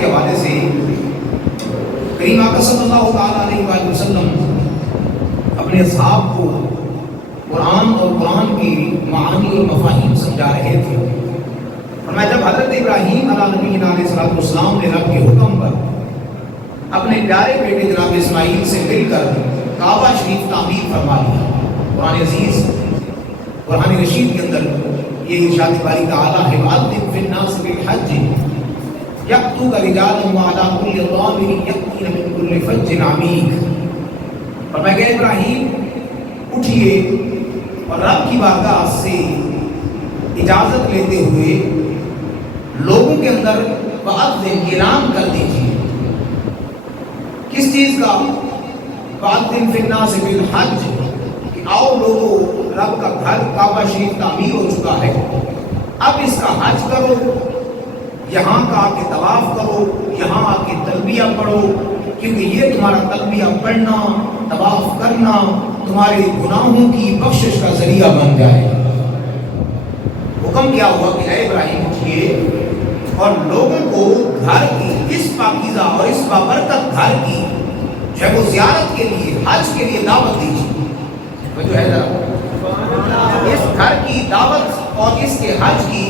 کے حوالے سے کریم آقا صلی اللہ تعالیٰ علیہ وآلہ وسلم اپنے اصحاب کو قرآن اور قرآن کی معانی اور مفاہیم سمجھا رہے تھے۔ فرمایا جب حضرت ابراہیم علیہ نبینا علیہ الصلوۃ والسلام نے رب کے حکم پر اپنے پیارے بیٹے جناب اسماعیل سے مل کر کعبہ شریف تعمیر فرما لیا، قرآن عزیز قرآن رشید کے اندر یہ ارشاد باری تعالیٰ ہے وَأَذِّن فِي النَّاسِ بِالْحَجِّ يَأْتُوكَ رِجَالًا وَعَلَىٰ كُلِّ ضَامِرٍ يَأْتِينَ مِن كُلِّ فَجٍّ عَمِيقٍ۔ فرمایا کہ ابراہیم اٹھیے اور رب کی بارگاہ سے اجازت لیتے ہوئے لوگوں کے اندر وَأَذِّن اعلان کر دیجیے۔ کس چیز کا؟ وَأَذِّن فِي النَّاسِ بِالْحَجِّ کہ آؤ لوگوں، رب کا گھر کعبہ شریف تعمیر ہو چکا ہے، اب اس کا حج کرو، یہاں کا آ کے طواف کرو، یہاں آ کے تلبیہ پڑھو، کیونکہ یہ تمہارا تلبیہ پڑھنا، طواف کرنا تمہارے گناہوں کی بخشش کا ذریعہ بن جائے گا۔ حکم کیا ہوا کہ اے ابراہیم اٹھیے اور لوگوں کو گھر کی اس پاکیزہ اور اس بابرکت گھر کی جو ہے وہ زیارت کے لیے، حج کے لیے دعوت دیجیے۔ جو ہے ذرا اس گھر کی دعوت اور اس کے حج کی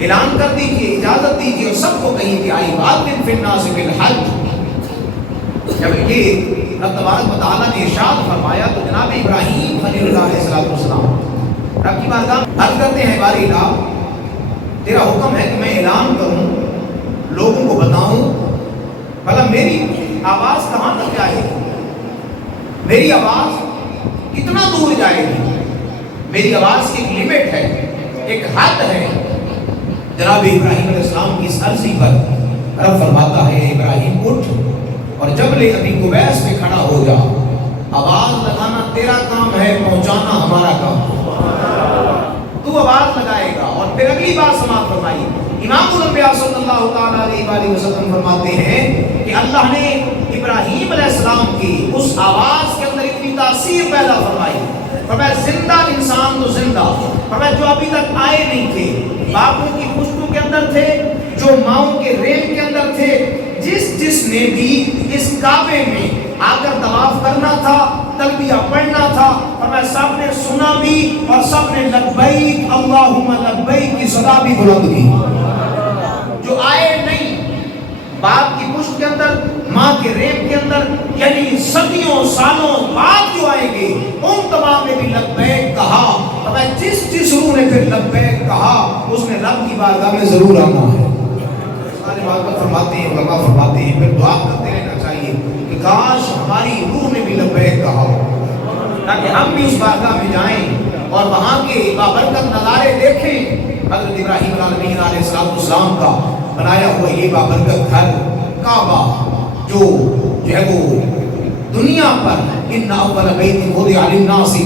اعلان کر دیجیے، اجازت دیجیے اور سب کو کہیں کہ آئی وَأَذِّن فِي النَّاسِ بِالْحَجِّ۔ جب یہ رب تبارک و تعالیٰ نے ارشاد فرمایا تو جناب ابراہیم خلیل اللہ علیہ السلام رب کی بارگاہ عرض کرتے ہیں باری الہ تیرا حکم ہے کہ میں اعلان کروں، لوگوں کو بتاؤں، بھلا میری آواز کہاں تک جائے گی؟ میری آواز کتنا دور جائے گی؟ میری آواز کی ایک لیمٹ ہے، ایک حد ہے۔ جناب ابراہیم علیہ السلام کی اس عرضی پر رب فرماتا ہے ابراہیم اٹھ اور جبل ابی قبیس پہ کھڑا ہو جا، آواز لگانا تیرا کام ہے، پہنچانا ہمارا کام ہے۔ تو آواز لگائے گا۔ اور پھر اگلی بات سماعت فرمائی، امام الانبیاء صلی اللہ تعالیٰ علیہ وآلہ وسلم فرماتے ہیں کہ اللہ نے ابراہیم علیہ السلام کی اس آواز کے اندر اتنی تاثیر پیدا فرمائی، فرمایا زندہ انسان تو زندہ، فرمایا جو ابھی تک آئے نہیں تھے، باپوں کی پشتوں کے اندر تھے، جو ماؤں کے ریم کے اندر تھے، جس نے بھی اس کعبے میں آ کر طواف کرنا تھا، تلبیہ پڑھنا تھا، فرمایا سب نے سنا بھی اور سب نے لبیک اللہم لبیک کی صدا بھی بلند کی۔ جو آئے نہیں، باپ کی پشت کے اندر، ماں کے ریپ کے اندر، یعنی صدیوں سالوں بعد جو آئیں گے ان تمام نے بھی لبیک کہا۔ فرمایا جس روح نے پھر لبیک کہا اس نے رب کی بارگاہ میں ضرور آنا ہے۔ سارے بات فرماتے ہیں، علماء فرماتے ہیں، پھر دعا کرتے رہنا چاہیے کہ کاش ہماری روح نے بھی لبیک کہا ہو، تاکہ ہم بھی اس بارگاہ میں جائیں اور وہاں کے بابرکت نظارے دیکھیں۔ حضرت ابراہیم علیہ السلام کا بنایا ہوا یہ بابرکت گھر کعبہ جو ہے وہ دنیا پر ان اول بیت وضع للناس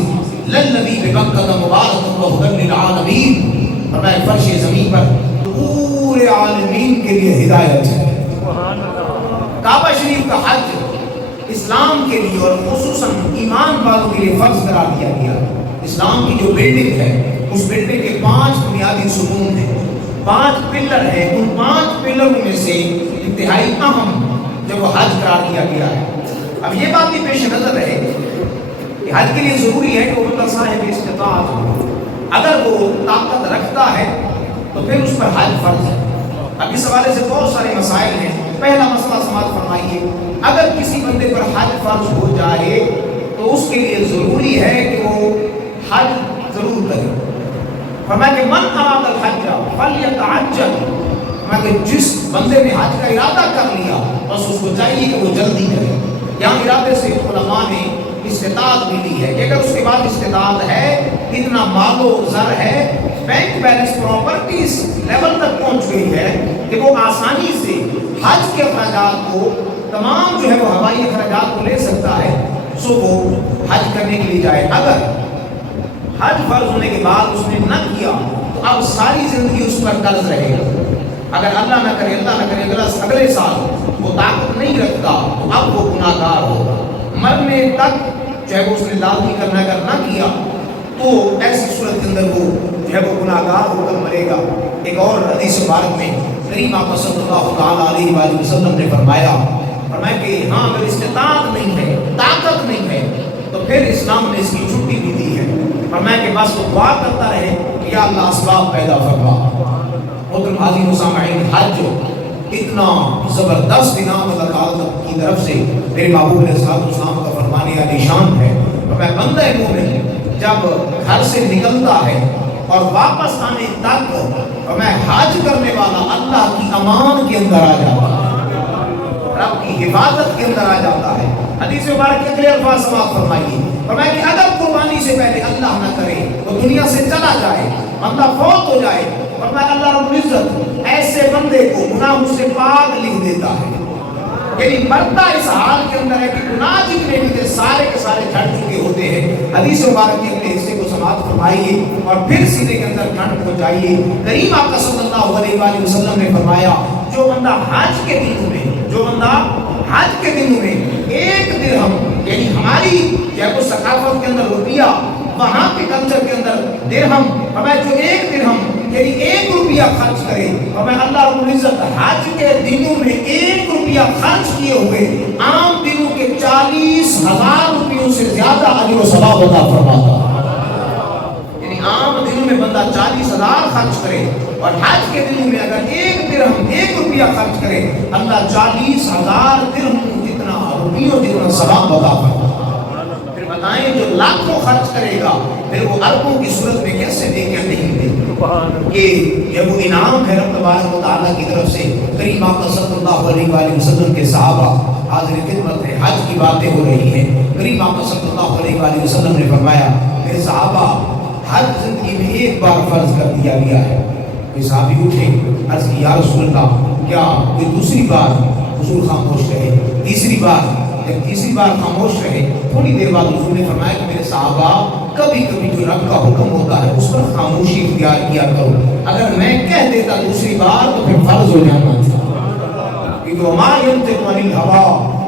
للذی ببکۃ مبارک وہدی للعالمین، فرمایا فرش زمین پر پورے عالمین کے لیے ہدایت ہے۔ کعبہ شریف کا حج اسلام کے لیے اور خصوصاً ایمان والوں کے لیے فرض قرار دیا گیا۔ اسلام کی جو بلڈنگ ہے اس بلڈنگ کے 5 بنیادی ستون ہیں، 5 پلر ہیں، ان 5 پلروں میں سے انتہائی اہم جب وہ حج قرار دیا گیا ہے۔ اب یہ بات بھی پیش نظر رہے کہ حج کے لیے ضروری ہے کہ وہ بندہ صاحب استطاعت ہو، اگر وہ طاقت رکھتا ہے تو پھر اس پر حج فرض ہے۔ اب اس حوالے سے بہت سارے مسائل ہیں۔ پہلا مسئلہ سماعت فرمائیے، اگر کسی بندے پر حج فرض ہو جائے تو اس کے لیے ضروری ہے کہ وہ حج ضرور کرے۔ فرمایا کہ من اراد الحج فلیتعجل، فرمایا کہ جس بندے نے حج کا ارادہ کر لیا بس اس کو چاہیے کہ وہ جلدی کرے۔ یہاں ارادے سے علماء نے استطاعت ملی ہے کہ اگر اس کے بعد استطاعت ہے، اتنا مال و زر ہے، بینک بیلنس پراپرٹیز لیول تک پہنچ گئی ہے کہ وہ آسانی سے حج کے اخراجات کو، تمام جو ہے وہ ہوائی اخراجات کو لے سکتا ہے، سو وہ حج کرنے کے لیے جائے۔ اگر حج فرض ہونے کے بعد اس نے نہ کیا تو اب ساری زندگی اس پر قرض رہے گا۔ اگر اللہ نہ کرے اگلے سال وہ طاقت نہیں رکھتا تو اب وہ گناہگار ہوگا۔ مرنے تک چاہے وہ اس نے لازمی کرنا اگر نہ کیا تو ایسی صورت کے اندر وہ جو ہے وہ گناہگار ہو کر مرے گا۔ ایک اور حدیث مبارک میں کریم آقا صلی اللہ تعالیٰ علیہ وآلہ وسلم نے فرمایا کہ ہاں اگر استطاعت نہیں ہے، طاقت نہیں ہے، تو پھر اسلام نے اس کی چھٹی بھی دی ہے۔ فرمایا کہ بس وہ دعا کرتا رہے کہ یا اللہ اسباب پیدا فرما۔ محترم حاضرین و سامعین، حج اتنا زبردست انعام اللہ تعالیٰ کی طرف سے میرے محبوب علیہ السلام کا فرمانے عالی شان ہے۔ فرمایا بندہ مومن جب گھر سے نکلتا ہے اور واپس آنے تک فرمایا حج کرنے والا اللہ کی امان کے اندر آ جاتا ہے، رب کی حفاظت کے اندر آ جاتا ہے۔ حدیث مبارک کے اگلے الفاظ سماعت فرمائیے، فرمایا کہ اگر قربانی سے پہلے اللہ نہ کرے تو دنیا سے چلا جائے، بندہ فوت ہو جائے، فرمایا اللہ رب العزت ایسے بندے کو گناہوں سے پاک لکھ دیتا ہے۔ یعنی مرتا اس حال کے اندر ہے کہ گناہ جتنے بھی تھے سارے کے سارے جھڑ چکے ہوتے ہیں۔ حدیث مبارک کے اپنے حصے کو سماعت فرمائیے اور پھر سینے کے اندر ٹھنڈ پہنچائیے۔ کریم آقا صلی اللہ علیہ وآلہ وسلم نے فرمایا جو بندہ حج کے دنوں میں ایک درہم، یعنی ہماری جو ثقافت کے اندر روپیہ، وہاں کے کلچر کے اندر درہم، ہمیں جو ایک درہم یعنی 1 روپیہ خرچ کرے، ہمیں اللہ رب العزت حج کے دنوں میں 1 روپیہ خرچ کیے ہوئے عام دنوں کے 40,000 روپیوں سے زیادہ اجر و ثواب عطا فرماتا ہے۔ یعنی عام دنوں میں بندہ 40,000 خرچ کرے اور حج کے دنوں میں اگر 1 درہم 1 روپیہ خرچ کرے، اللہ 40,000 درہم جتنا روپیوں جتنا ثواب عطا فرماتا ہے۔ پھر بتائیں جو لاکھوں خرچ کرے گا پھر وہ اربوں کی صورت میں کیسے دے کیا نہیں دے۔ یہ وہ انعام ہے رب تبارک و تعالیٰ کی طرف سے۔ کریم آقا صلی اللہ علیہ وآلہ وسلم کے صحابہ حاضر خدمت ہے، حج کی باتیں ہو رہی ہیں۔ کریم آقا صلی اللہ علیہ وآلہ وسلم نے فرمایا میرے صحابہ حج زندگی میں ایک بار فرض کر دیا گیا ہے۔ کوئی صحابی اٹھے، عرض کی یا رسول اللہ کیا کوئی دوسری بار؟ حضور خاموش رہے۔ تیسری بار؟ جب تیسری بار خاموش رہے، تھوڑی دیر بعد حضور نے فرمایا کہ میرے صحابہ کبھی کبھی جو رب کا حکم ہوتا ہے اس پر خاموشی اختیار کیا کرو، اگر میں کہہ دیتا دوسری بار تو پھر فرض ہو جانا تھا۔ کیونکہ وما ينطق عن الهوى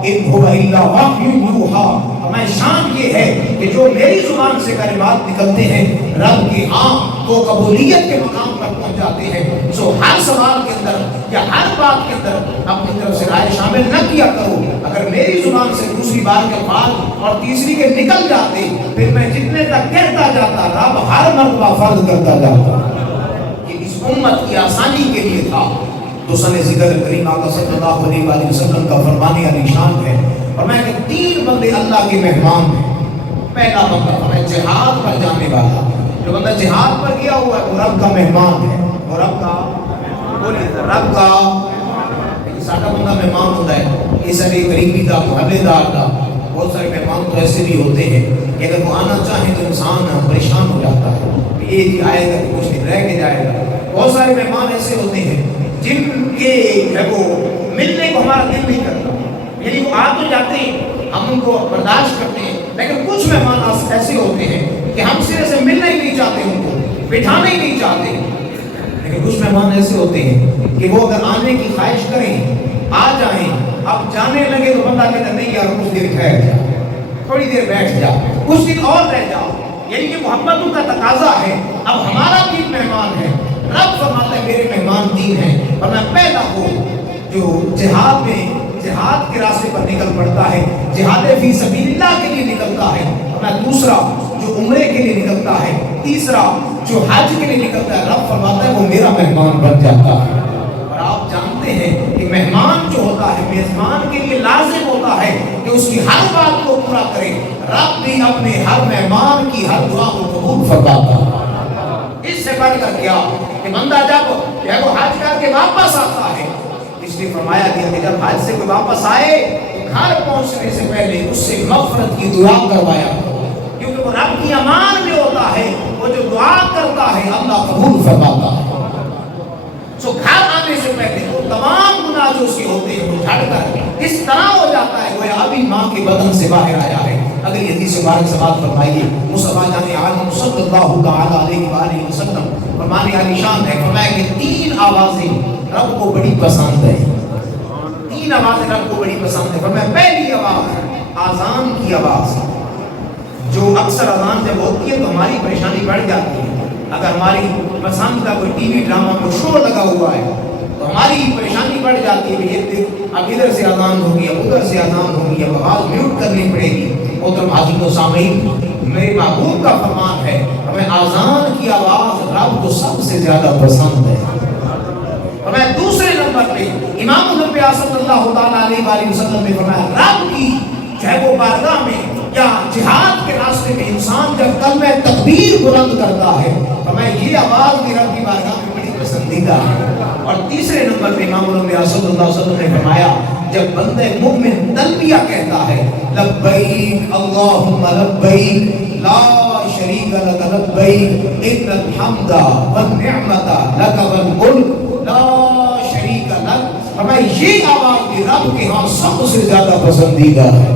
ان هو الا وحی یوحی، ہمیں شان یہ ہے کہ جو میری زبان سے کلمات نکلتے ہیں رب کی ہاں تو قبولیت کے مقام پر پہنچ جاتے ہیں۔ سو ہر سوال کے اندر یا ہر بات کے اندر اپنی طرف سے رائے شامل نہ کیا کرو۔ اگر میری زبان سے دوسری بار کے بعد اور تیسری کے نکل جاتے پھر میں جتنے تک کہتا جاتا رب ہر مرتبہ فرض کرتا جاتا۔ یہ اس امت کی آسانی کے لیے تھا۔ تو سن ذکر کریم آقا صلی اللہ علیہ وآلہ وسلم کا فرمانے علی شان ہے اور میں کہ 3 بندے اللہ کے مہمان ہیں۔ پہلا بندہ ہمیں جہاد پر جانے والا، جو بندہ جہاد پر گیا ہوا ہے وہ رب کا مہمان ہے۔ اور رب کا ساڈا بندہ مہمان ہوتا ہے، اس علی قریبی دا محلے دار دا، بہت سارے مہمان تو ایسے بھی ہوتے ہیں کہ اگر وہ آنا چاہیں تو انسان پریشان ہو جاتا ہے کہ یہ جی آئے گا کہ کچھ دن رہ کے جائے گا۔ بہت سارے مہمان ایسے ہوتے ہیں جن کے وہ ملنے کو ہمارا دل نہیں کرتا، یعنی وہ آ تو جاتے ہیں ہم ان کو برداشت کرتے ہیں، لیکن کچھ مہمان ایسے ہوتے ہیں کہ ہم سرے سے ملنا ہی نہیں چاہتے، ان کو بٹھانا ہی نہیں چاہتے۔ لیکن کچھ مہمان ایسے ہوتے ہیں کہ وہ اگر آنے کی خواہش کریں آ جائیں، اب جانے لگے تو بندہ کہتا نہیں یار کچھ دیر ٹھہر جا، تھوڑی دیر بیٹھ جا، کچھ دن اور رہ جاؤ، یعنی کہ محبت ان کا تقاضا ہے۔ اب ہمارا 3 مہمان ہے، رب فرماتا ہے میرے مہمان 3 ہیں، اور میں پہلا ہوں جو جہاد کے راستے پر نکل پڑتا ہے، جہاد فی سبیل اللہ کے لیے نکلتا ہے، اور میں دوسرا جو عمرے کے لیے نکلتا ہے، تیسرا جو حج کے لیے نکلتا ہے، رب فرماتا ہے وہ میرا مہمان بن جاتا ہے۔ اور آپ جانتے ہیں کہ مہمان جو ہوتا ہے میزبان کے لیے لازم ہوتا ہے کہ اس کی ہر بات کو پورا کرے، رب بھی اپنے ہر مہمان کی ہر دعا کو قبول فرماتا ہے۔ اس سے بڑھ کر کیا کہ بندہ جب وہ حج کر کے واپس آتا ہے، اس لیے فرمایا گیا کہ جب حج سے کوئی واپس آئے تو گھر پہنچنے سے پہلے اس سے مغفرت کی دعا کروایا، کیونکہ وہ رب کی امان میں ہوتا ہے، وہ جو دعا کرتا ہے اللہ قبول فرماتا ہے۔ سو گھر آنے سے پہلے وہ تمام گناہ جو اس کے ہوتے ہیں وہ جھڑ کر اس طرح ہو جاتا ہے وہ ابھی ماں کے بدن سے باہر آیا ہے۔ اگر یہ حدیث مبارک سے بات فرمائیے، مصطفیٰ جان عالم صلی اللہ تعالیٰ علیہ وآلہ وسلم فرمانے علی شان ہے، فرمایا کہ 3 آوازیں رب کو بڑی پسند ہے، 3 آوازیں رب کو بڑی پسند ہے۔ فرمایا پہلی آواز آذان کی آواز، جو اکثر اذان جب ہوتی ہے تو ہماری پریشانی بڑھ جاتی ہے. اگر ہماری پسند کا کوئی ٹی وی ڈرامہ کو شو لگا ہوا ہے تو ہماری پریشانی بڑھ جاتی ہے کہ یہ اب ادھر سے اذان ہوگی، اب ادھر سے اذان ہوگی، اب آواز میوٹ کرنی پڑے گی. محترم حاضرین و سامعین، میرے محبوب کا فرمان ہے ہمیں اذان کی آواز رب کو سب سے زیادہ پسند ہے. اور میں دوسرے نمبر پہ امام الانبیاء صلی اللہ تعالیٰ علیہ وآلہ وسلم نے فرمایا رب کی جو ہے وہ بارگاہ میں یا جہاد کے راستے میں انسان جب کلمہ تکبیر بلند کرتا ہے فرمایا یہ آواز بھی رب کی بارگاہ میں بڑی پسندیدہ ہے. اور تیسرے نمبر پہ امام الانبیاء صلی اللہ علیہ وسلم نے فرمایا جب بندہ مومن تلبیہ کہتا ہے لبیک اللہم لبیک لا شریک لک لبیک ان الحمد والنعمت لک والملک لا شریک لک، ہمیں یہ آواز بھی رب کے ہاں سب سے زیادہ پسندیدہ ہے.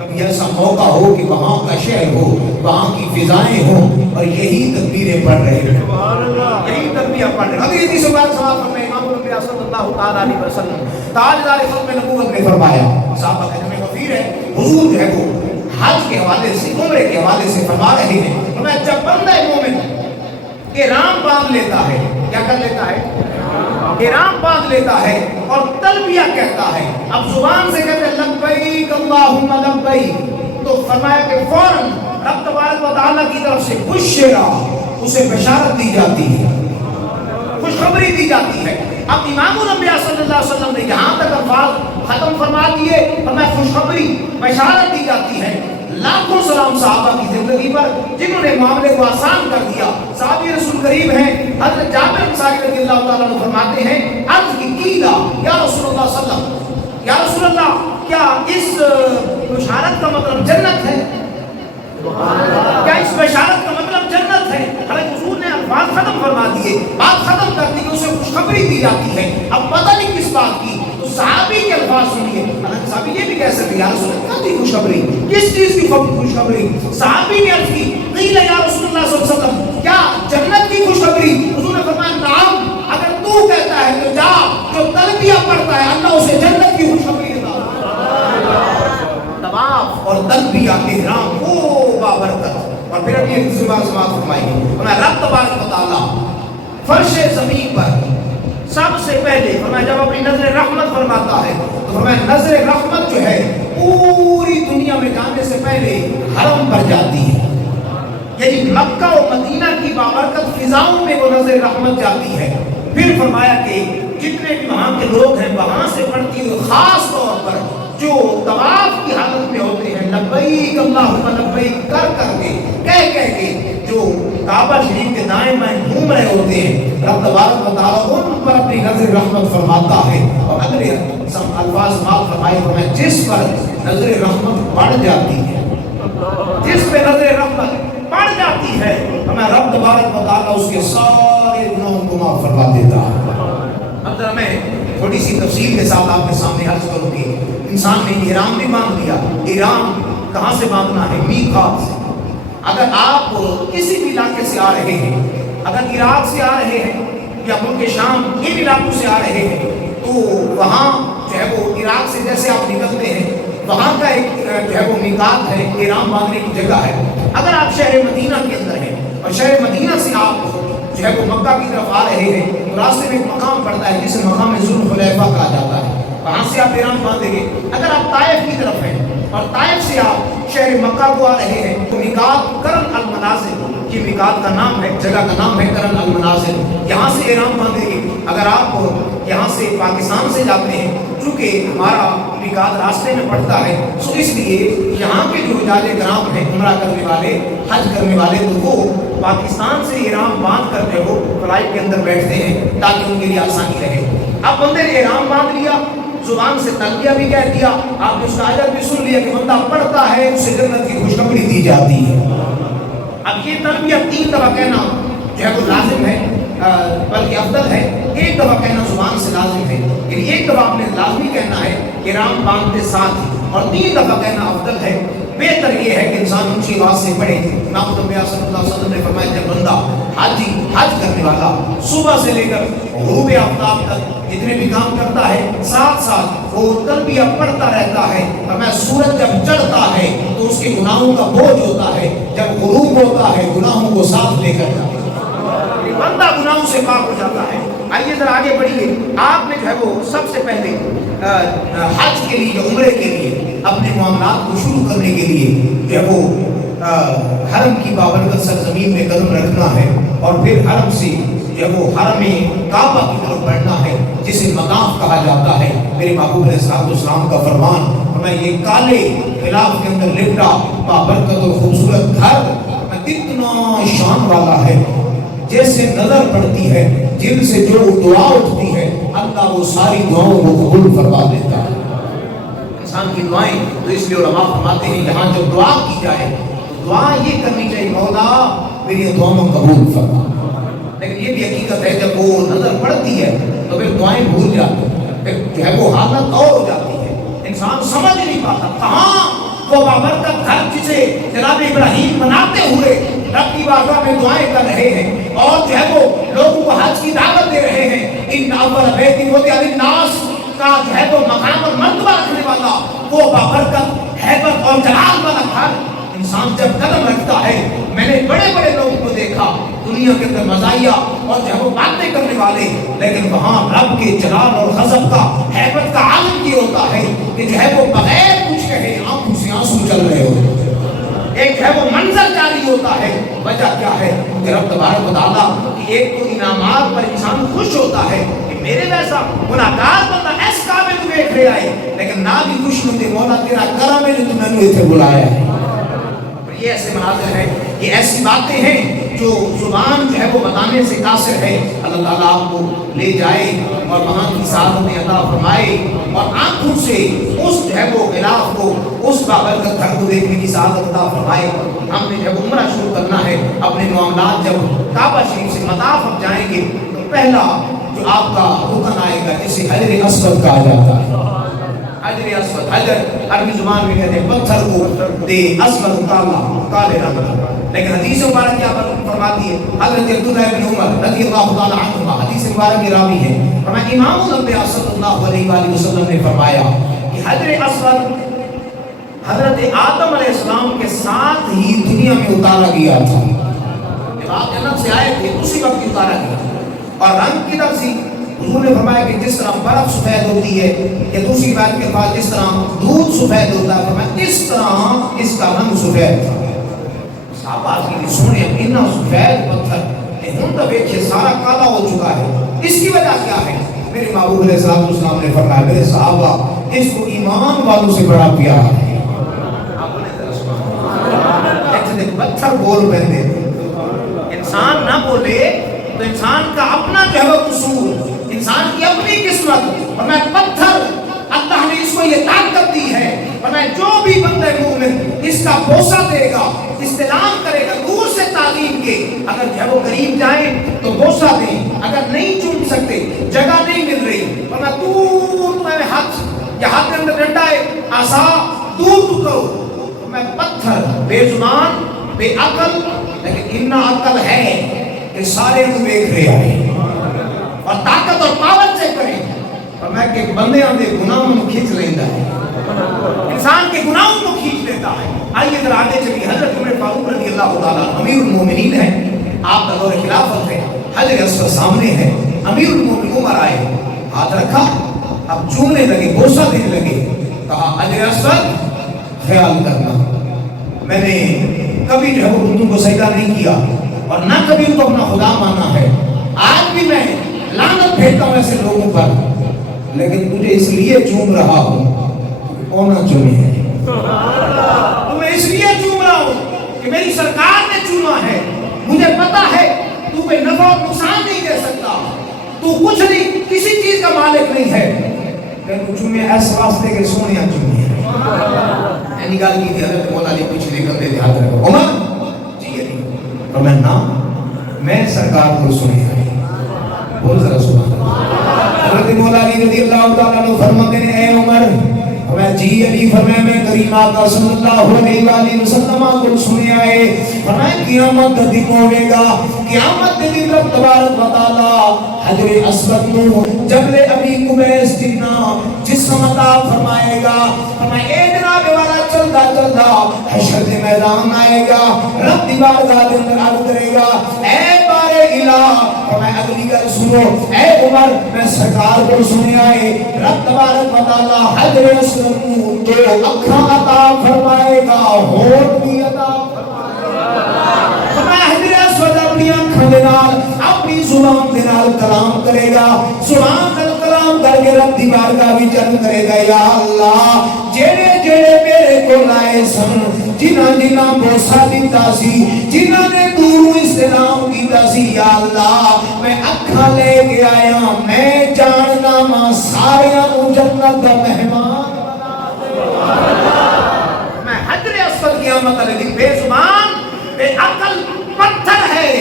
کبھی ایسا موقع ہو کہ وہاں کا شہر ہو، وہاں کی فضائیں ہوں اور یہی تکبیریں پڑھ رہے ہیں، یہی تکبیریں پڑھ رہے ہیں. اگر یہ سوال فرمائے امام الانبیاء صلی اللہ تعالیٰ علیہ وسلم تاجدار ختم نبوت نے فرمایا، صحابہ کا ہمیں غفیر ہے، حضور جو ہے وہ حج کے حوالے سے عمرے کے حوالے سے فرما رہے ہیں. فرمایا جب بندہ مومن احرام باندھ لیتا ہے، کیا کر لیتا ہے؟ احرام باندھ لیتا ہے اور تلبیہ کہتا ہے، اب زبان سے کہتے ہیں لبیک اللہم لبیک، تو فرمایا کہ فوراً رب تبارک و تعالیٰ کی طرف سے بشرا، اسے بشارت دی جاتی ہے، خوشخبری دی جاتی ہے. اب امام الانبیاء صلی اللہ علیہ وسلم نے یہاں تک الفاظ ختم فرما دیے، فرمایا خوشخبری بشارت دی جاتی ہے. لاکھوں سلام صحابہ کی زندگی پر جنہوں نے معاملے کو آسان کر دیا. صحابی رسول کریم ہیں حضرت جابر انصاری رضی اللہ تعالیٰ عنہ فرماتے ہیں عرض کی قیلا یا رسول اللہ صلی اللہ علیہ وسلم، یا رسول اللہ کیا اس بشارت کا مطلب جنت ہے؟ کیا اس بشارت کا مطلب جنت ہے؟ حضرت حضور نے الفاظ ختم فرما دیے، بات ختم کر دی کہ اسے خوشخبری دی جاتی ہے. اب پتہ نہیں کس بات کی، تو صحابی کے الفاظ سنیے. حضرت صحابی یہ بھی کہہ سکتے یا رسول اللہ کیا تھی خوشخبری، کس چیز کی خوشخبری؟ صحابی نے عرض کی قیل یا رسول اللہ صلی اللہ علیہ وسلم کیا جنت کی خوشخبری؟ حضور نے فرمایا نعم، اگر تو کہتا ہے تو جا، جو تلبیہ پڑھتا ہے اللہ اسے جنت کی خوشخبری دیتا ہے. طواف اور تلبیہ احرام وہ بابرکت. اور پھر ابھی ایک بار سماعت فرمائیے، فرمایا رب تبارک و تعالیٰ فرش زمین پر سب سے پہلے فرمایا جب اپنی نظر رحمت فرماتا ہے تو فرمایا نظر رحمت جو ہے پوری دنیا میں جانے سے پہلے حرم پر جاتی ہے. یعنی مکہ و مدینہ کی بابرکت فضاؤں میں وہ نظر رحمت جاتی ہے. پھر فرمایا کہ جتنے بھی وہاں کے لوگ ہیں وہاں سے پڑھتی ہوئی خاص طور پر جو طواف کی حالت میں ہوتے ہیں لبیک اللہم لبیک کر کر کے کہہ کے جو کعبہ شریف کے دائیں بائیں گھوم رہے ہوتے ہیں رب تبارک و تعالیٰ ان پر اپنی نظر رحمت فرماتا ہے. اور اگر الفاظ بات فرمائے جس پر نظر رحمت پڑ جاتی ہے، جس پہ نظر رحمت پڑ جاتی ہے ہمیں رب تبارک و تعالیٰ اس کے سارے گناہوں کو معاف فرما دیتا ہے. اب ذرا میں تھوڑی سی تفصیل کے ساتھ آپ کے سامنے عرض کروں گی. انسان نے احرام بھی باندھ لیا. احرام کہاں سے باندھنا ہے؟ میقات سے. اگر آپ کسی بھی علاقے سے آ رہے ہیں، اگر عراق سے آ رہے ہیں یا ملک شام ان علاقوں سے آ رہے ہیں تو وہاں جو ہے وہ عراق سے جیسے آپ نکلتے ہیں وہاں کا ایک جو ہے وہ میقات ہے، احرام باندھنے کی جگہ ہے. اگر آپ شہر مدینہ کے اندر ہیں اور شہر مدینہ سے آپ جو ہے وہ مکہ کی طرف آ رہے ہیں تو راستے میں ایک مقام پڑتا ہے جسے مقام ذوالحلیفہ کہا جاتا ہے، وہاں سے آپ احرام باندھیں گے. اگر آپ طائف کی طرف ہیں اور طائف سے آپ شہر مکہ کو آ رہے ہیں تو میقات کرن المنازل، یہ میقات کا نام ہے، جگہ کا نام ہے کرن المنازل، یہاں سے احرام باندھیں گے. اگر آپ یہاں سے پاکستان سے جاتے ہیں چونکہ ہمارا میقات راستے میں پڑتا ہے تو اس لیے یہاں کے جو حجاج کرام ہیں عمرہ کرنے والے حج کرنے والے تو وہ پاکستان سے احرام باندھ کر جو فلائٹ کے اندر بیٹھتے ہیں تاکہ ان کے لیے آسانی رہے. اب بندے نے احرام باندھ لیا، زبان سے تلبیہ بھی کہہ دیا، آپ نے اس کا اجر بھی سن لیا کہ بندہ پڑھتا ہے اسے جنت کی خوشخبری دی جاتی ہے. اب یہ تلبیہ 3 دفعہ کہنا جو ہے وہ لازم ہے، بلکہ افضل ہے. ایک دفعہ کہنا زبان سے لازم ہے، یعنی ایک دفعہ آپ نے لازمی کہنا ہے احرام باندھتے ساتھ، اور 3 دفعہ کہنا افضل ہے. بہتر یہ ہے کہ انسان اونچی آواز سے پڑھے. امام الانبیاء صلی اللہ علیہ وسلم نے فرمایا جب بندہ حج کرنے والا صبح سے لے کر غروب آفتاب تک جتنے بھی کام کرتا ہے ساتھ ساتھ وہ تلبیہ پڑھتا رہتا ہے. فرمایا سورج جب چڑھتا ہے تو اس کے گناہوں کا بوجھ ہوتا ہے, جب غروب ہوتا ہے گناہوں کو ساتھ لے کر جاتا ہے, بندہ گناہوں سے پاک ہو جاتا ہے. آئیے ذرا آگے بڑھیے. آپ نے جو ہے وہ سب سے پہلے حج کے لیے, عمرے کے لیے, اپنے معاملات کو شروع کرنے کے لیے جو ہے وہ حرم کی بابرکت سرزمین میں قدم رکھنا ہے, اور پھر حرم سے جو ہے وہ حرم کعبہ کی طرف بڑھنا ہے جسے مطاف کہا جاتا ہے. میرے محبوب علیہ السلام کا فرمان, میں یہ کالے غلاف کے اندر لپٹا بابرکت اور خوبصورت گھر اتنا شان والا ہے, جیسے نظر پڑتی ہے جن سے جو دعا اٹھتی ہے اللہ وہ ساری دعاؤں کو قبول فرما دیتا ہے. انسان کی دعائیں تو اس لیے علماء فرماتے ہیں یہاں جب دعا کی جائے تو دعا یہ کرنی چاہیے, مولا میری دعاؤں قبول فرما. لیکن یہ بھی حقیقت ہے جب وہ نظر پڑتی ہے تو پھر دعائیں بھول جاتی ہیں, پھر جو ہے وہ حالت اور ہو جاتی ہے, انسان سمجھ نہیں پاتا کہاں وہ بابرکت گھر جسے جناب ابراہیم بناتے ہوئے رب کی بارگاہ میں دعائیں کر رہے ہیں اور جو ہے وہ لوگوں کو حج کی دعوت دے رہے ہیں. ان اول بیت وضع للناس کا جو ہے وہ مقام اور مرتبہ رکھنے والا وہ بابرکت حیبت اور جلال والا گھر انسان جب قدم رکھتا ہے. میں نے بڑے بڑے لوگوں کو دیکھا دنیا کے اندر مزاحیہ اور جو ہے وہ باتیں کرنے والے, لیکن وہاں رب کے جلال اور غضب کا حیبت کا عالم یہ ہوتا ہے کہ جو ہے وہ بغیر کچھ کہے آنکھوں سے آنسو چل رہے ہوتے, ایک جو ہے وہ منظر جاری ہوتا ہے. وجہ کیا ہے کہ رب تبارک و تعالیٰ کہ ایک تو انعامات پر انسان خوش ہوتا ہے کہ میرے ویسا گناہگار بندہ ایس قابل کو ایک لے آئے, لیکن نہ بھی خوش ہوتے مولا تیرا کرم ہے جو تم نے اسے بلایا ہے. یہ ایسے مناظر ہیں, یہ ایسی باتیں ہیں جو زبان جو ہے وہ بتانے سے قاصر ہے. اللہ تعالیٰ آپ کو لے جائے اور وہاں کی سعادتیں عطا فرمائے اور آنکھوں سے اس جو ہے وہ غلاف کو, اس بابرکت گھر کو دیکھنے کی سعادت عطا فرمائے. ہم نے جب عمرہ شروع کرنا ہے, اپنے معاملات جب کعبہ شریف سے مطاف اب جائیں گے تو پہلا جو آپ کا رکن آئے گا جسے حجر اسود کہا جاتا ہے. حجر اسود, حجر عربی زبان میں کہتے ہیں پتھر کو دے اسود کالے رنگ کا, لیکن حدیث مبارک کیا فرماتی ہے حضرت عبداللہ بن عمر رضی اللہ تعالی عنہما حدیث مبارک کے راوی ہیں, فرمایا امام الانبیاء صلی اللہ علیہ وآلہ وسلم نے فرمایا کہ حجر اسود حضرت آدم علیہ السلام کے ساتھ ہی دنیا میں اتارا گیا تھا. جب آپ جنت سے آئے تھے اسی وقت اتارا گیا, اور رنگ کی طرف سے حضور نے فرمایا کہ جس طرح برف سفید ہوتی ہے یا دوسری بات کے بعد جس طرح دودھ سفید ہوتا ہے, فرمایا اس طرح اس کا رنگ سفید تھا. صحابہ کی سونے اتنا سفید پتھر ہوں تو دیکھیے سارا کالا ہو چکا ہے, اس کی وجہ کیا ہے؟ میرے محبوب علیہ السلام نے فرمایا میرے صحابہ اس کو ایمان والوں سے بڑا پیار ہے. پتھر بول پہنے, انسان نہ بولے تو انسان کا اپنا جو ہے وہ قصور, انسان کی اپنی قسمت. اور میں پتھر اللہ نے اس کو یہ طاقت دی ہے, اور میں جو بھی بندہ مومن اس کا بوسہ دے گا, استلام کرے گا دور سے تعلیم کے, اگر جو ہے وہ قریب جائیں تو بوسہ دیں, اگر نہیں چوم سکتے جگہ نہیں مل رہی اور میں دور تمہیں ہاتھ یا ہاتھ کے اندر ڈنڈا ہے آسا دور تو کرو. میں پتھر بے زبان بے عقل, لیکن اتنا عقل ہے کہ سارے کو دیکھ رہے ہیں اور طاقت اور پاور سے کریں. اور میں کہ بندے آندے گناہوں کو کھینچ لیتا ہے, انسان کے گناہوں کو کھینچ لیتا ہے. آئیے ذرا آگے چلیے. حضرت عمر فاروق رضی اللہ تعالیٰ امیر المومنین ہیں, آپ کا دور خلافت ہے, حجر اسود سامنے ہے, امیر المومنین عمر آئے, ہاتھ رکھا, اب چومنے لگے, بوسہ دینے لگے, کہا حجر اسود خیال کرنا میں نے کبھی جو ہے وہ تم کو سجدہ نہیں کیا اور نہ کبھی ان کو اپنا خدا مانا ہے. آج بھی میں لعنت بھیجتا ہوں ایسے لوگوں پر, لیکن تجھے اس لیے چوم رہا ہوں کون چومی ہے, تو میں اس لیے چوم رہا ہوں کہ میری سرکار نے چوما ہے. مجھے پتا ہے تو کوئی نفع اور نقصان نہیں دے سکتا, تو کچھ نہیں, کسی چیز کا مالک نہیں ہے, لیکن چومے ایسے واسطے کہ سونیا چومی ہے. یعنی گال کی تھی حضرت مولا علی کچھ نہیں کرتے تھے, ہاتھ رکھو عمر جی علی, اور میں نا میں سرکار کو سنی ہے. بول ذرا سبحان اللہ. حضرت مولا علی رضی اللہ تعالیٰ عنہ فرماتے ہیں اے عمر فرمایا جی علی، فرمایا میں کریم آقا صلی اللہ علیہ وآلہ وسلم کو سنے آئے، فرمایا قیامت کا دن ہوے گا، قیامت کے دن رب تبارک و تعالی حجر اسود نو جبل ابی قبیس جتنا جسم عطا فرمائے گا، فرمایا اے جناب والا چلتا چلتا حشر کے میدان آئے گا، رب دی بارگاہ کے اندر عرض کرے گا اے بارے الہ، فرمایا اگلی گل سنو اے عمر میں سرکار کو سنے آئے، رب تبارک و تعالی حجر اسود نو دو اکھاں عطا فرمائے گا، ہونٹ بھی عطا فرمائے گا، فرمایا حجر اسود اپنی آنکھوں دے نال اپنی زبان دے نال کلام کرے گا، زبان دے کلام کر کے رب دی بارگاہ وچ عرض کرے گا یا اللہ جڑے جڑے میرے کو لائے سن، جنہاں جنہاں بوسا دیتا سی، جنہاں نے دوروں استلام کیتا سی، یا اللہ میں اکھاں لے کے آیا، میں جاننا ماں ساریاں جنت دا مہمان بنا دے، میں حجر اسود قیامت والے دن بے زبان بے عقل پتھر ہے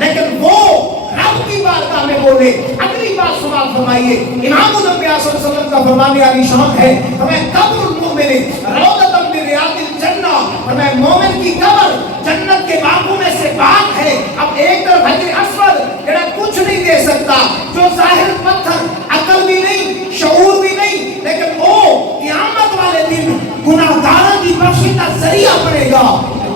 لیکن وہ رب کی بارگاہ میں بولے۔ اگلی بات سوال فرمائیے، امام الانبیاء صلی اللہ علیہ وسلم کا فرمانے والی شان ہے، ہمیں قبر المومن روضۃ من ریاض الجنہ، ہمیں مومن کی قبر جنت کے باغوں میں سے باغ ہے۔ اب ایک طرف حجر اسود جڑا کچھ نہیں دے سکتا، جو ظاہر پتھر، عقل بھی نہیں، شعور بھی نہیں، لیکن وہ قیامت والے دن گناہگاروں کی بخشش کا ذریعہ بنے گا۔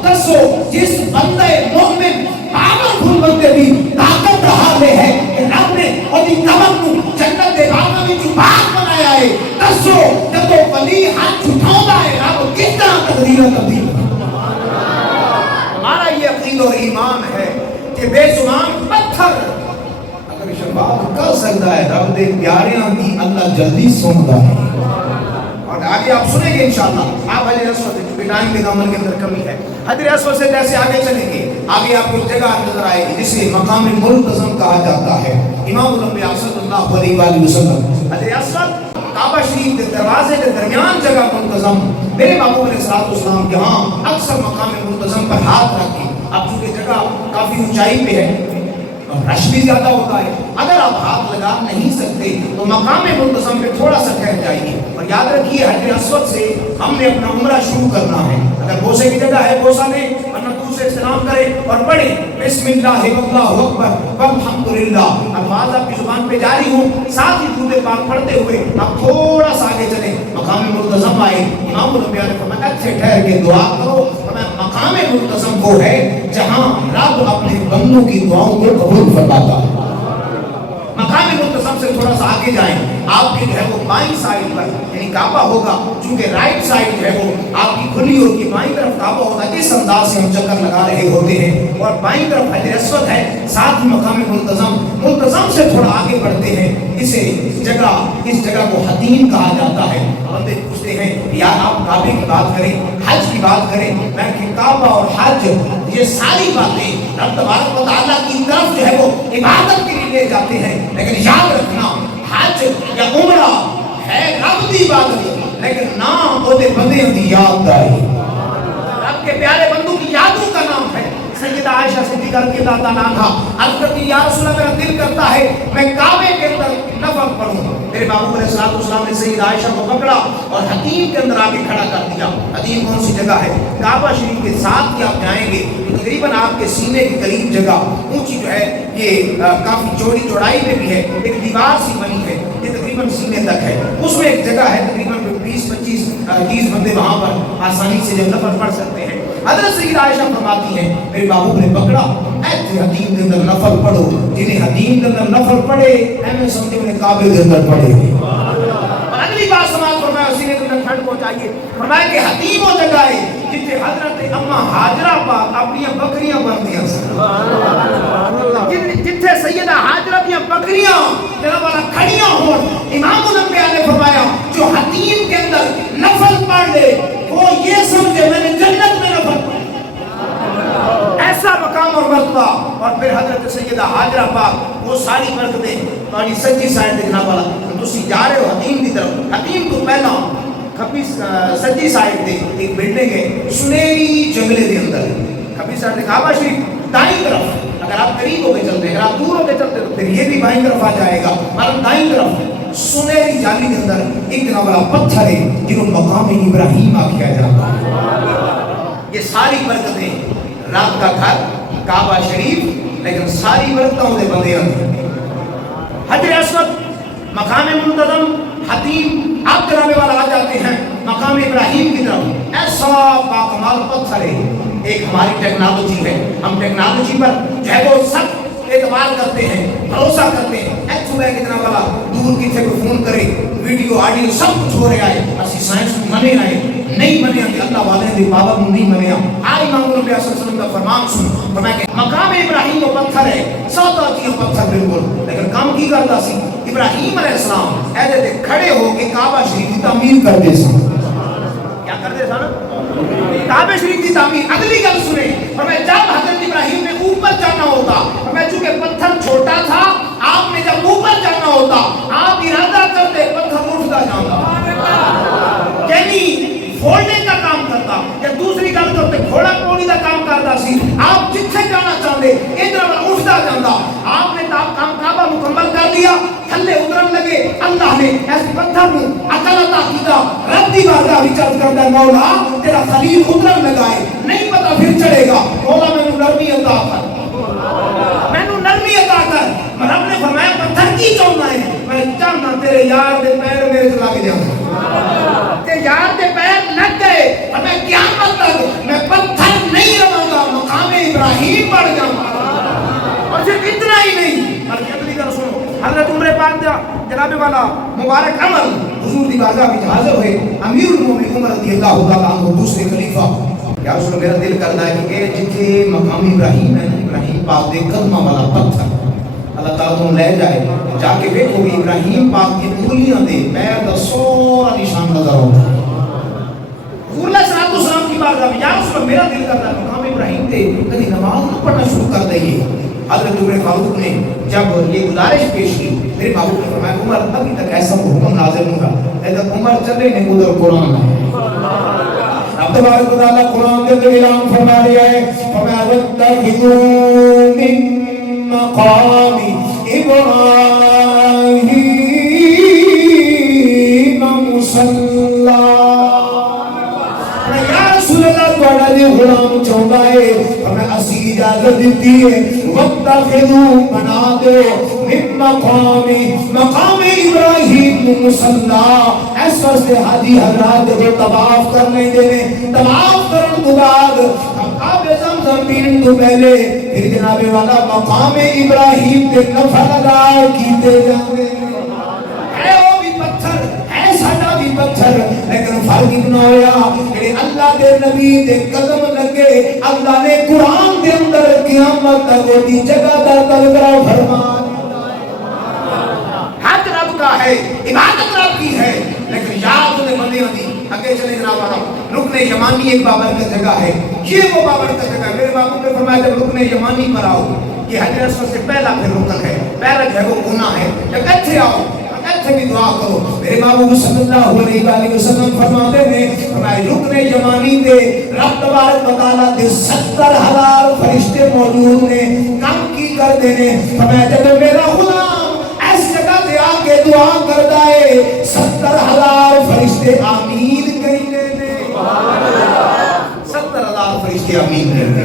دسو جس بندے مومن پاگل بندے بھی طاقت رہا لے ہے کہ رب نے اودی قبر کو جنت دے باغاں وچ باغ بنایا ہے، دسو جب وہ ولی ہاتھ اٹھاوندا ہے رب کس طرح تقدیر تبدیل ہمارا یہ عقیدہ اور ایمان ہے کہ بے زبان پتھر اگر شفاعت کر سکتا ہے رب دے پیاریاں کی اللہ جلدی سنتا ہے۔ اور آگے آپ سنیں گے انشاءاللہ، آپ حجر اسود ٹائم کے عمل کے اندر کمی ہے، حجر اسود سے جیسے آگے چلیں گے آگے آپ کو جگہ نظر آئے گی جسے مقام ملتزم کہا جاتا ہے۔ امام الانبیاء صلی اللہ علیہ وآلہ وسلم حجر اسود کعبہ شریف کے دروازے کے درمیان جگہ منتظم، میرے محبوب علیہ الصلوۃ والسلام یہاں اکثر مقام منتظم پر ہاتھ رکھ کے، اب چونکہ جگہ کافی اونچائی پہ ہے رش بھی زیادہ ہوتا ہے، اگر آپ ہاتھ لگا نہیں سکتے تو مقام منتظم پہ تھوڑا سا ٹھہر جائیے، اور یاد رکھیے حجر اسود سے ہم نے اپنا عمرہ شروع کرنا ہے۔ اگر بوسے کی جگہ ہے بوسا لیں، ورنہ دور سے سلام کریں اور پڑھیں بسم اللہ واللہ اکبر والحمدللہ، الفاظ آپ کی زبان پہ جاری ہوں، ساتھ ہی درود پاک پڑھتے ہوئے آپ تھوڑا سا آگے چلیں، مقام منتظم آئے۔ امام الانبیاء نے فرمایا اچھے ٹھہر کے دعا کرو، مقام منتظم وہ ہے جہاں رب اپنے بندوں کی دعاؤں کو قبول فرماتا ہے۔ مقام منتظم سے تھوڑا سا آگے جائیں، آپ کی جو ہے وہ بائیں سائڈ پر یعنی کعبہ ہوگا، چونکہ رائٹ سائڈ جو ہے وہ آپ کی کھلی ہوگی، بائیں طرف کعبہ ہوگا، اس انداز سے ہم چکر لگا رہے ہوتے ہیں، اور بائیں طرف حجر اسود ہے، ساتھ ہی مقام منتظم سے تھوڑا آگے بڑھتے ہیں، اس جگہ کو حتیم کہا جاتا ہے۔ بندے پوچھتے ہیں یار آپ کعبے کی بات کریں، حج کی بات کریں، میں کہ کعبہ اور حج یہ ساری باتیں رب تبارک و تعالیٰ کی طرف جو ہے وہ عبادت کے لیے لے جاتے ہیں، لیکن یاد رکھنا حج یا عمرہ ہے رب دی عبادت، لیکن نام وہ دے بندے دی یاد آئی، رب کے پیارے بندوں کی یادوں کا نام ہے۔ سیدہ عائشہ صدیقہ رضی اللہ تعالیٰ عنہا عرض کرتی یا رسول اللہ میرا دل کرتا ہے میں کعبے کے اندر نفل پڑھوں، میرے محبوب علیہ الصلوۃ والسلام نے سیدہ عائشہ کو پکڑا اور حتیم کے اندر آگے کھڑا کر دیا۔ حتیم کون سی جگہ ہے؟ کعبہ شریف کے ساتھ کی آپ جائیں گے تو تقریباً آپ کے سینے کے قریب جگہ اونچی جو ہے یہ کافی چوڑی چوڑائی میں بھی ہے، ایک دیوار سی بنی ہے، یہ تقریباً سینے تک ہے، اس میں ایک جگہ ہے تقریباً 20-25-30 بندے وہاں پر آسانی سے جو نفل پڑھ سکتے ہیں۔ حضرت سیدہ عائشہ فرماتی ہیں میرے محبوب نے پکڑا ایسے حتیم کے اندر نفل پڑھو، جنہیں حتیم کے اندر نفل پڑھے ایمیں سمجھے انہیں کعبے کے اندر پڑھے۔ اور اگلی بات سماعت فرمایا اسی نے تمہیں ٹھنڈ پہنچائیے، فرمایا کہ حتیم وہ جگہ ہے جتنے حضرت اماں ہاجرہ پاک اپنی بکریاں بندیاں جتنے سیدہ ہاجرہ اپنی بکریاں جناب والا کھڑیاں ہوں، امام الانبیاء نے فرمایا جو حتیم کے اندر نفل پڑھ لے وہ یہ سمجھے میں نے جنت میں نفل ایسا مقام اور مرتبہ۔ اور پھر حضرت سیدہ ہاجرہ پاک وہ ساری برکتیں تاری سچی سائڈ دیکھنا والا تسی جا رہے ہو حتیم کی طرف، حتیم تو پہلا کھپی سچی سائڈ دے ایک بلڈنگ ہے سنہری جنگلے دے اندر، کھپی سائڈ کعبہ شریف دائیں طرف، اگر آپ قریب ہو کے چلتے ہیں، اگر آپ دور ہو کے چلتے تو پھر یہ بھی بائیں طرف آ جائے گا، اور دائیں طرف سنہری جالی کے اندر ایک جناب والا پتھر ہے جنہوں مقام ابراہیم آکھیا جاتا ہے. یہ ساری برکتیں رب کا گھر کعبہ شریف، لیکن ساری برکتوں دے بندے ہیں. حجر اسود، مقام منتظم، حتیم، آپ جناب والا آ جاتے ہیں مقام ابراہیم کی طرف. ایسا باکمال پتھر ہے. ایک ہماری ٹیکنالوجی ہے، ہم ٹیکنالوجی پر جو ہے وہ سب اعتبار کرتے ہیں، بھروسہ کرتے ہیں. ایک صبح کتنا والا دور کی تھے کوئی فون کرے، ویڈیو آڈیو سب کچھ ہو رہا ہے. اسی سائنس کو منے آئے نہیں منے کہ اللہ والے دی پابند نہیں منے. آج امام نبی صلی اللہ علیہ وسلم کا فرمان سن فرمایا کہ مقام ابراہیم وہ پتھر ہے، سودا کی پتھر بالکل، لیکن کام کی کرتا سی ابراہیم علیہ السلام ایسے تے کھڑے ہو کے کعبہ شریف کی تعمیر کرتے سن. کیا کرتے سن؟ کعبہ شریف کی تعمیر. اگلی گل سنے فرمایا جب حضرت ابراہیم نے اوپر جانا ہوتا، فرمایا چونکہ پتھر چھوٹا تھا، آپ نے جب اوپر جانا ہوتا آپ ارادہ کرتے پتھر اٹھتا جاتا، یعنی فولڈنگ کا کام کرتا. یا دوسری گل کرتے گھوڑا پوڑی کا کام کرتا سی. آپ جتھے جانا چاہتے ادھر اٹھتا جاتا. آپ نے کام کعبہ مکمل کر دیا، تھلے اترن لگے. اللہ نے اس پتھر کو عقل عطا کیتا. رب دی بارگاہ وچ عرض کردا مولا تیرا خلیل اترن لگا ہے، نہیں پتا پھر چڑھے گا. مولا مینوں نرمی عطا کر، مینوں نرمی عطا کر. رب نے فرمایا پتھر کی چاہنا ہے؟ میں چاہنا تیرے یار دے پیر میرے تے لگ جاؤں. تے یار دے پیر لگ گئے اور میں قیامت تک میں پتھر نہیں رہوں گا، مقام ابراہیم بڑھ جاؤں گا. اور صرف اتنا ہی نہیں بلکہ اگلی گل سنو. حضرت عمر پاک جناب والا مبارک عمل حضور دی بارگاہ وچ حاضر ہوئے. امیر المومنین عمر رضی اللہ تعالیٰ عنہ دوسرے خلیفہ. یا رسول میرا دل کرتا ہے کہ جتھے مقام ابراہیم ہے، ابراہیم پاک دے قدمہ والا پتھر اللہ تعالیٰ تو لے جائے، جا کے دیکھو گے ابراہیم پاک کی انگلیاں دے پیر دا سورا نشان نظر ہوگا. حضور علیہ الصلوۃ والسلام کی بارگاہ میں یا رسول میرا دل کرتا ہے مقام ابراہیم تے کبھی نماز پڑھنا شروع کر دئیے. حضرت عمر فاروق نے جب یہ گزارش پیش کی، میرے فاروق نے فرمایا عمر ابھی تک ایسا حکم نازل نہیں ہوا. لیکن عمر چلے نہیں ادھر قرآن ہے. اب تبارک و تعالیٰ قرآن کے اندر اعلان فرما رہا ہے، فرمایا وَاتَّخِذُوا مِن مقام ابراہیم مصلی. یا رسول اللہ تھوڑا جی غلام چاہتا ہے، ہمیں اسی اجازت دیتی ہے واتخذوا بنا دو من مقام ابراہیم مصلی. اس واسطے حاجی حضرات جو طواف کرنے دینے، طواف کرن تو بعد آب زمزم پین تو پہلے پھر جناب والا مقام ابراہیم کے نفل ادا کیتے جاتے ہے. وہ بھی پتھر ہے، ساڈا بھی پتھر، لیکن فرق اتنا ہوا کہ اللہ دے نبی دے قدم لگے. اللہ نے قرآن دے اندر قیامت تک وہ دی جگہ دا تذکرہ فرمایا. حج رب کا ہے، عبادت رب کی ہے، لیکن یاد نے بندے دی آگے چلے جناب والا. رکن یمانی ایک بابرکت جگہ ہے، یہ وہ بابرکت جگہ ہے. میرے باپو نے فرمایا جب رکن یمانی پر آؤ، یہ حجر اسود سے پہلا پھر رکن ہے، پہلا جو ہے وہ گناہ ہے. جب کتھے آؤ کتھے بھی دعا کرو. میرے باپو صلی اللہ علیہ وسلم فرماتے ہیں فرمایا رکن یمانی دے رب تبارک و تعالیٰ دے 70,000 فرشتے موجود نے کام کی کر دینے. فرمایا جب میرا غلام اس جگہ دے آکے دعا کرتا ہے 70,000 فرشتے آمین کہنے نے. 70,000 فرشتے آمین کہنے.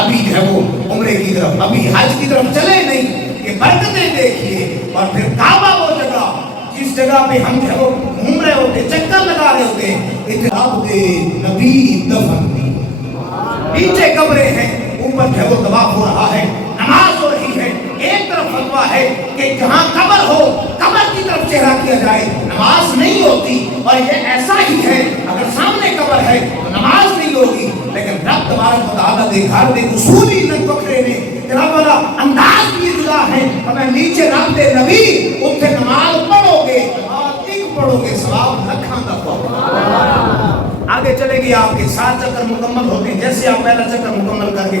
ابھی جو ہے وہ عمرے کی طرف، ابھی حج کی طرف چلے نہیں کہ برکتیں دیکھیے. اور پھر کعبہ وہ جگہ جس جگہ پہ ہم جو ہے وہ گھوم رہے ہوتے، چکر لگا رہے ہوتے، اتحاب دے نبی دفن دی. نیچے قبریں ہیں، اوپر جو ہے وہ طواف ہو رہا ہے، نماز ہو رہی ہے. ایک طرف فتویٰ ہے کہ جہاں قبر ہو قبر کی طرف چہرہ کیا جائے، نماز نہیں ہوتی. اور یہ ایسا ہی ہے اگر سامنے قبر ہے تو نماز نہیں ہوگی. لیکن رب تبارک و تعالیٰ دے گھر دے اصولی لگ پکڑے نے جناب والا انداز بھی جدا ہے. ہمیں نیچے رب دے نبی اتنے نماز پڑھو گے، نماز ایک پڑھو گے ثواب لکھاں دا پاؤ. آگے چلے گی آپ کے 7 چکر مکمل ہوتے ہیں. جیسے آپ پہلا چکر مکمل کر کے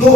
2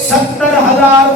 70,000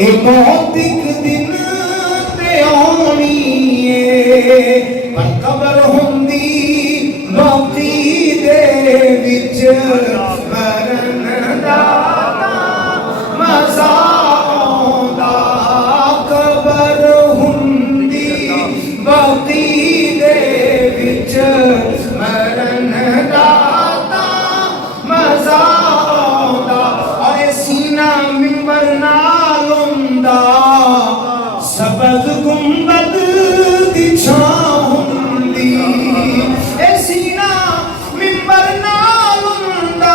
اے موت ایک دن تے آنی ہے پر قبر ہوندی باقی دے وچ مرن دا مزہ آوندا قبر ہوندی باقی دے وچ مرن دا مزہ آوندا اے سینہ منبر نال ہوندا سبز گنبد دی چھاں ہوندی اے سینہ منبر نال ہوندا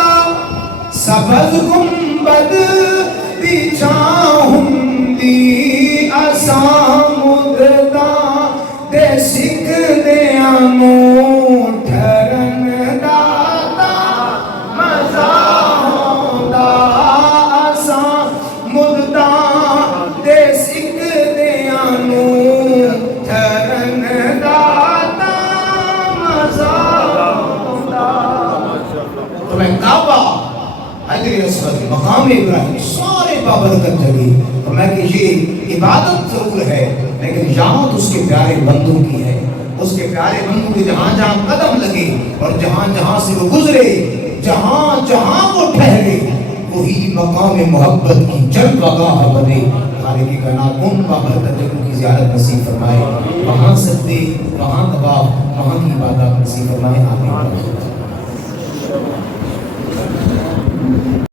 سبز گنبد دی چھاں ہوندی اساں مدداں دے سکدیاں نوں ٹھرن دا مزہ ہوندا اساں مدداں دے سکدیاں نوں ٹھرن دا مزہ ہوندا تو میں کعبہ حجر اسود مقام ابراہیم سارے بابرکت جگہ تو میں کہ یہ عبادت ضرور ہے لیکن یاد اس کے پیارے بندوں کی ہے اس کے پیارے بندوں کی جہاں جہاں قدم لگے اور جہاں جہاں سے وہ گزرے جہاں جہاں وہ ٹھہرے وہی مقام محبت کی جلوگاہ بنے خالق کائنات ان بابرکت جگہوں کی زیارت نصیب فرمائے وہاں سجدے وہاں طواف وہاں کی عبادت نصیب فرمائے آمین